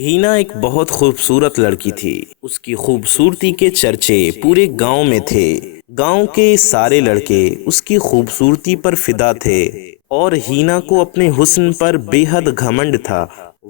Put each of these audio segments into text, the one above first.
हीना एक बहुत खूबसूरत लड़की थी। उसकी खूबसूरती के चर्चे पूरे गांव में थे। गांव के सारे लड़के उसकी खूबसूरती पर फिदा थे और हीना को अपने हुस्न पर बेहद घमंड था।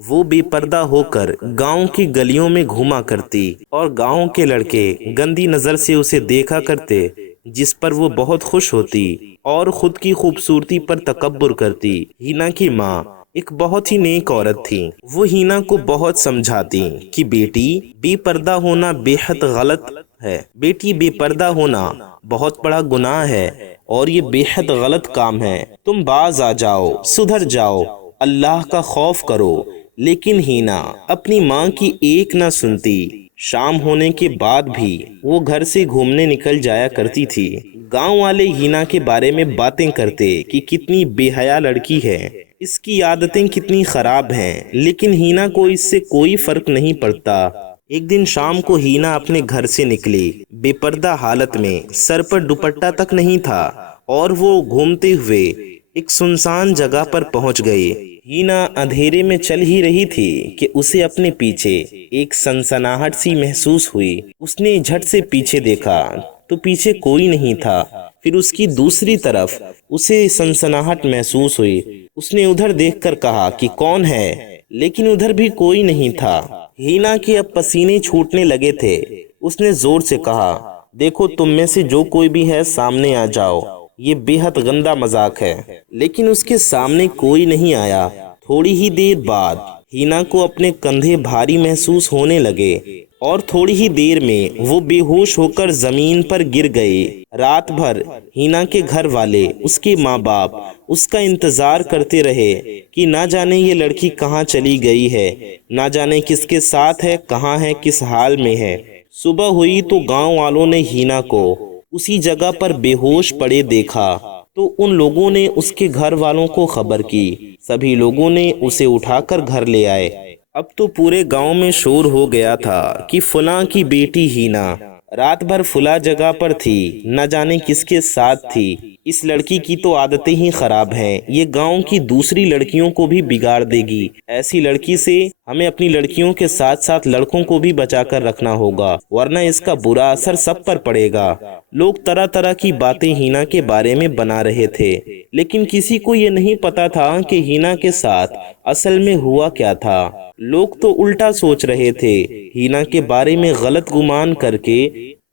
वो बेपर्दा होकर गांव की गलियों में घूमा करती और गांव के लड़के गंदी नजर से उसे देखा करते, जिस पर वो बहुत खुश होती और खुद की खूबसूरती पर तकब्बुर करती। हीना की माँ एक बहुत ही नेक औरत थी। वो हीना को बहुत समझाती कि बेटी, बेपर्दा होना बेहद गलत है। बेटी, बेपर्दा होना बहुत बड़ा गुनाह है और ये बेहद गलत काम है। तुम बाज आ जाओ, सुधर जाओ, अल्लाह का खौफ करो। लेकिन हीना अपनी माँ की एक ना सुनती। शाम होने के बाद भी वो घर से घूमने निकल जाया करती थी। गांव वाले हीना के बारे में बातें करते कि कितनी बेहया लड़की है, इसकी आदतें कितनी खराब हैं, लेकिन हीना को इससे कोई फर्क नहीं पड़ता। एक दिन शाम को हीना अपने घर से निकली, बेपर्दा हालत में, सर पर दुपट्टा तक नहीं था और वो घूमते हुए एक सुनसान जगह पर पहुंच गई। हीना अंधेरे में चल ही रही थी कि उसे अपने पीछे एक सनसनाहट सी महसूस हुई। उसने झट से पीछे देखा तो पीछे कोई नहीं था। फिर उसकी दूसरी तरफ उसे सनसनाहट महसूस हुई। उसने उधर देखकर कहा कि कौन है, लेकिन उधर भी कोई नहीं था। हीना के अब पसीने छूटने लगे थे। उसने जोर से कहा, देखो, तुम में से जो कोई भी है सामने आ जाओ, ये बेहद गंदा मजाक है। लेकिन उसके सामने कोई नहीं आया। थोड़ी ही देर बाद हीना को अपने कंधे भारी महसूस होने लगे और थोड़ी ही देर में वो बेहोश होकर जमीन पर गिर गई। रात भर हीना के घर वाले, उसके माँ बाप उसका इंतजार करते रहे कि ना जाने ये लड़की कहाँ चली गई है, ना जाने किसके साथ है, कहाँ है, किस हाल में है। सुबह हुई तो गांव वालों ने हीना को उसी जगह पर बेहोश पड़े देखा तो उन लोगों ने उसके घर वालों को खबर की। सभी लोगों ने उसे उठाकर घर ले आए। अब तो पूरे गांव में शोर हो गया था कि फुला की बेटी हीना रात भर फुला जगह पर थी, न जाने किसके साथ थी। इस लड़की की तो आदतें ही खराब हैं, ये गांव की दूसरी लड़कियों को भी बिगाड़ देगी। ऐसी लड़की से हमें अपनी लड़कियों के साथ साथ लड़कों को भी बचाकर रखना होगा, वरना इसका बुरा असर सब पर पड़ेगा। लोग तरह तरह की बातें हीना के बारे में बना रहे थे, लेकिन किसी को ये नहीं पता था कि हीना के साथ असल में हुआ क्या था। लोग तो उल्टा सोच रहे थे, हीना के बारे में गलत गुमान करके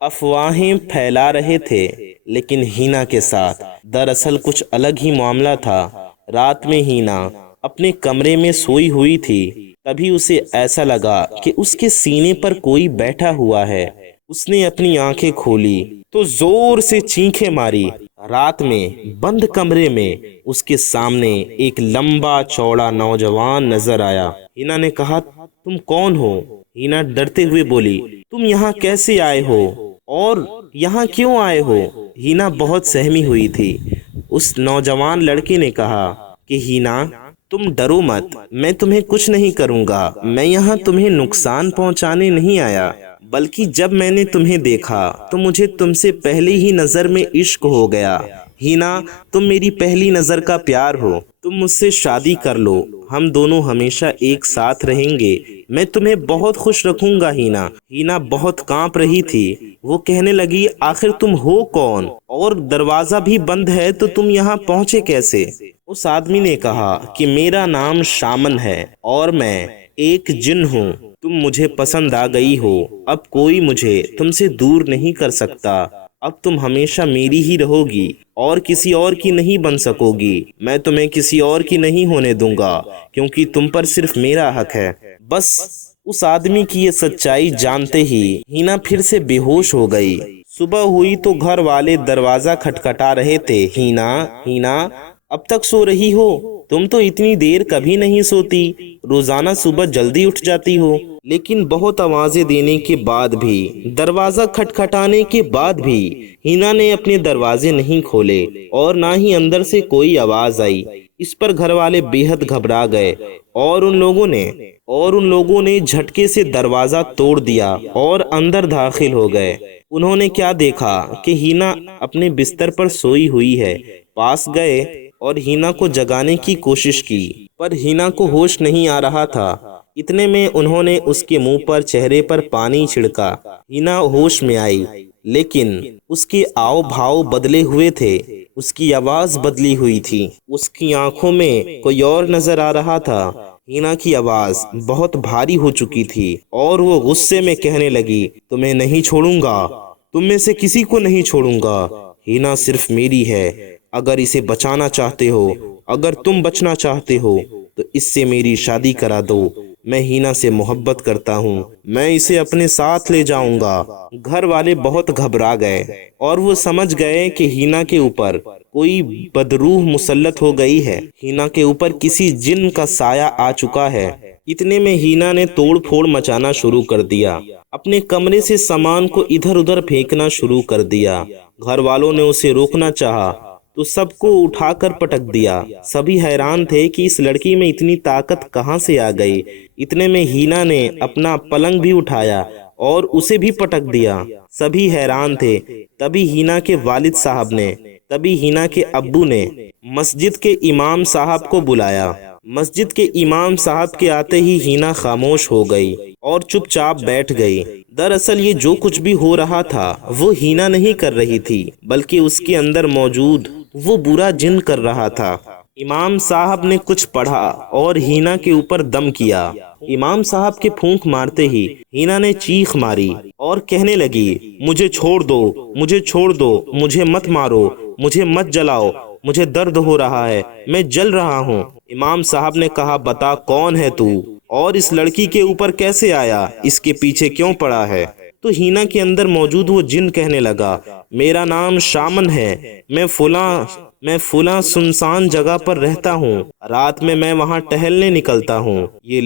अफवाहें फैला रहे थे। लेकिन हीना के साथ दरअसल कुछ अलग ही मामला था। रात में हीना अपने कमरे में सोई हुई थी, तभी उसे ऐसा लगा कि उसके सीने पर कोई बैठा हुआ है। उसने अपनी आंखें खोली तो जोर से चीखें मारी। रात में बंद कमरे में उसके सामने एक लंबा चौड़ा नौजवान नजर आया। हीना ने कहा, तुम कौन हो? हीना डरते हुए बोली, तुम यहाँ कैसे आए हो और यहाँ क्यों आए हो? हीना बहुत सहमी हुई थी। उस नौजवान लड़के ने कहा कि हीना, तुम डरो मत, मैं तुम्हें कुछ नहीं करूँगा। मैं यहाँ तुम्हें नुकसान पहुँचाने नहीं आया, बल्कि जब मैंने तुम्हें देखा तो मुझे तुमसे पहले ही नजर में इश्क हो गया। हीना, तुम मेरी पहली नजर का प्यार हो, तुम मुझसे शादी कर लो, हम दोनों हमेशा एक साथ रहेंगे। मैं तुम्हें बहुत खुश रखूंगा। हीना बहुत कांप रही थी। वो कहने लगी, आखिर तुम हो कौन और दरवाजा भी बंद है तो तुम यहाँ पहुँचे कैसे? उस आदमी ने कहा कि मेरा नाम शामन है और मैं एक जिन हूँ। तुम मुझे पसंद आ गई हो, अब कोई मुझे तुमसे दूर नहीं कर सकता। अब तुम हमेशा मेरी ही रहोगी और किसी और की नहीं बन सकोगी। मैं तुम्हें किसी और की नहीं होने दूंगा, क्योंकि तुम पर सिर्फ मेरा हक है। बस उस आदमी की ये सच्चाई जानते ही हीना फिर से बेहोश हो गई। सुबह हुई तो घर वाले दरवाजा खटखटा रहे थे। हीना, हीना, अब तक सो रही हो? तुम तो इतनी देर कभी नहीं सोती, रोजाना सुबह जल्दी उठ जाती हो। लेकिन बहुत आवाजें देने के बाद भी, दरवाजा खटखटाने के बाद भी हीना ने अपने दरवाजे नहीं खोले और ना ही अंदर से कोई आवाज आई। इस पर घर वाले बेहद घबरा गए और उन लोगों ने झटके से दरवाजा तोड़ दिया और अंदर दाखिल हो गए। उन्होंने क्या देखा कि हीना अपने बिस्तर पर सोई हुई है। पास गए और हीना को जगाने की कोशिश की, पर हीना को होश नहीं आ रहा था। इतने में उन्होंने उसके मुंह पर, चेहरे पर पानी छिड़का। हिना होश में आई, लेकिन उसके आव भाव बदले हुए थे, उसकी आवाज बदली हुई थी, उसकी आंखों में कोई और नजर आ रहा था। हिना की आवाज बहुत भारी हो चुकी थी और वो गुस्से में कहने लगी, तुम्हें नहीं छोड़ूंगा, तुम में से किसी को नहीं छोड़ूंगा। हिना सिर्फ मेरी है, अगर इसे बचाना चाहते हो, अगर तुम बचना चाहते हो तो इससे मेरी शादी करा दो। मैं हिना से मोहब्बत करता हूँ, मैं इसे अपने साथ ले जाऊंगा। घर वाले बहुत घबरा गए और वो समझ गए कि हिना के ऊपर कोई बदरूह मुसल्लत हो गई है, हिना के ऊपर किसी जिन का साया आ चुका है। इतने में हिना ने तोड़ फोड़ मचाना शुरू कर दिया, अपने कमरे से सामान को इधर उधर फेंकना शुरू कर दिया। घर वालों ने उसे रोकना चाहा तो सबको उठाकर पटक दिया। सभी हैरान थे कि इस लड़की में इतनी ताकत कहाँ से आ गई। इतने में हिना ने अपना पलंग भी उठाया और उसे भी पटक दिया। सभी हैरान थे। तभी हिना के वालिद साहब ने, तभी हिना के अब्बू ने मस्जिद के इमाम साहब को बुलाया। मस्जिद के इमाम साहब के आते ही हिना खामोश हो गई और चुपचाप बैठ गई। दरअसल ये जो कुछ भी हो रहा था वो हिना नहीं कर रही थी, बल्कि उसके अंदर मौजूद वो बुरा जिन कर रहा था। इमाम साहब ने कुछ पढ़ा और हिना के ऊपर दम किया। इमाम साहब के फूंक मारते ही हिना ने चीख मारी और कहने लगी, मुझे छोड़ दो, मुझे छोड़ दो, मुझे मत मारो, मुझे मत जलाओ, मुझे दर्द हो रहा है, मैं जल रहा हूँ। इमाम साहब ने कहा, बता कौन है तू और इस लड़की के ऊपर कैसे आया, इसके पीछे क्यों पड़ा है। तो हिना के अंदर मौजूद वो जिन कहने लगा, मेरा नाम शामन है, मैं फुला सुनसान जगह पर रहता हूँ, रात में मैं वहाँ टहलने निकलता हूँ। ये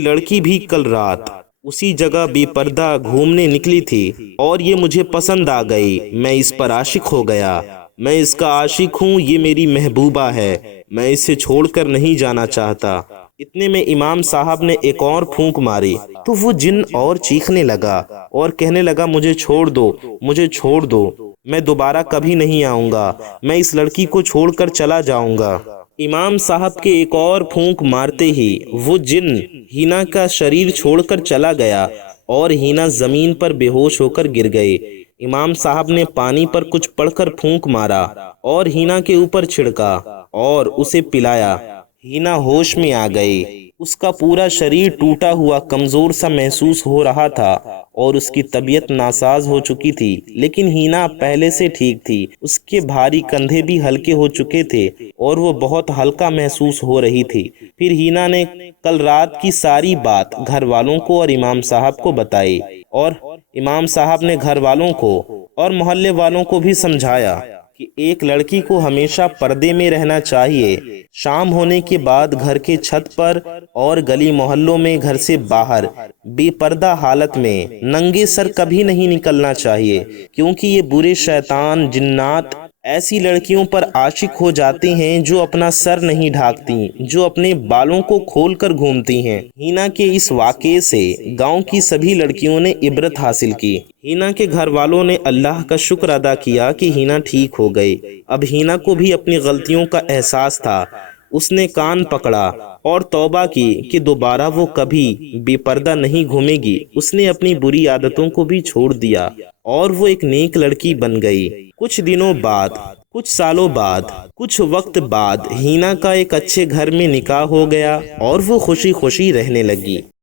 लड़की भी कल रात उसी जगह बेपर्दा घूमने निकली थी और ये मुझे पसंद आ गई। मैं इस पर आशिक हो गया, मैं इसका आशिक हूँ, ये मेरी महबूबा है, मैं इसे छोड़कर नहीं जाना चाहता। इतने में इमाम साहब ने एक और फूंक मारी तो वो जिन और चीखने लगा और कहने लगा, मुझे छोड़ दो, मुझे छोड़ दो, मैं दोबारा कभी नहीं आऊंगा, मैं इस लड़की को छोड़कर चला जाऊंगा। इमाम साहब के एक और फूंक मारते ही वो जिन हिना का शरीर छोड़कर चला गया और हिना जमीन पर बेहोश होकर गिर गई। इमाम साहब ने पानी पर कुछ पढ़कर फूंक मारा और हिना के ऊपर छिड़का और उसे पिलाया। हिना होश में आ गई। उसका पूरा शरीर टूटा हुआ कमजोर सा महसूस हो रहा था और उसकी तबीयत नासाज हो चुकी थी, लेकिन हिना पहले से ठीक थी। उसके भारी कंधे भी हल्के हो चुके थे और वो बहुत हल्का महसूस हो रही थी। फिर हिना ने कल रात की सारी बात घर वालों को और इमाम साहब को बताई और इमाम साहब ने घर वालों को और मोहल्ले वालों को भी समझाया कि एक लड़की को हमेशा पर्दे में रहना चाहिए। शाम होने के बाद घर के छत पर और गली मोहल्लों में घर से बाहर बेपर्दा हालत में नंगे सर कभी नहीं निकलना चाहिए, क्योंकि ये बुरे शैतान जिन्नात ऐसी लड़कियों पर आशिक हो जाते हैं जो अपना सर नहीं ढाकती, जो अपने बालों को खोलकर घूमती हैं। हिना के इस वाक़े से गांव की सभी लड़कियों ने इबरत हासिल की। हिना के घर वालों ने अल्लाह का शुक्र अदा किया कि हिना ठीक हो गई। अब हिना को भी अपनी गलतियों का एहसास था। उसने कान पकड़ा और तौबा की कि दोबारा वो कभी बेपर्दा नहीं घूमेगी। उसने अपनी बुरी आदतों को भी छोड़ दिया और वो एक नेक लड़की बन गई। कुछ दिनों बाद, कुछ सालों बाद, कुछ वक्त बाद हिना का एक अच्छे घर में निकाह हो गया और वो खुशी खुशी रहने लगी।